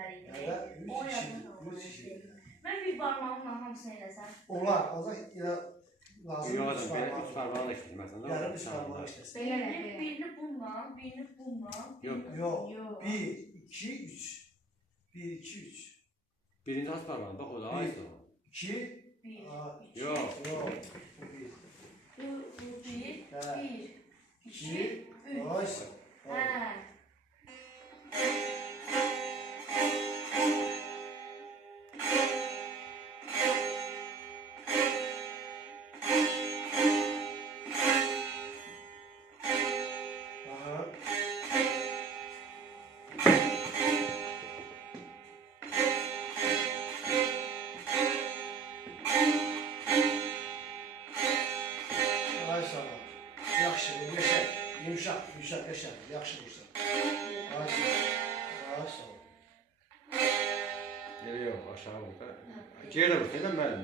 eləməliyik. Evet, O üç yadda kişi. qalmalı. Mən bir barmağımla hamısını eləsəm. Olar, azak yine lazım. Yox, Üç belə parmak. 3 barmağı da işləməsən. Yarım üç parmak işlesin. Birini bununla, birini bununla. Yox. Yok. Yok. 1, 2, 3. 1, 2, 3. Birinci az barmağın, bax o da ayısı o. 2. Bir, Aa, iki. Yox. Yok. Bu 1. Bu bir, Ha. bir, 2. iki, üç. Nice. Hə. Aha. Nice ama. Yaxşı, qəşəng. Yumşaq, qəşəng. Yaxşı vursan. Nice. Nice. Yox, aşağı vur da. Geri də vur, gedən mənim.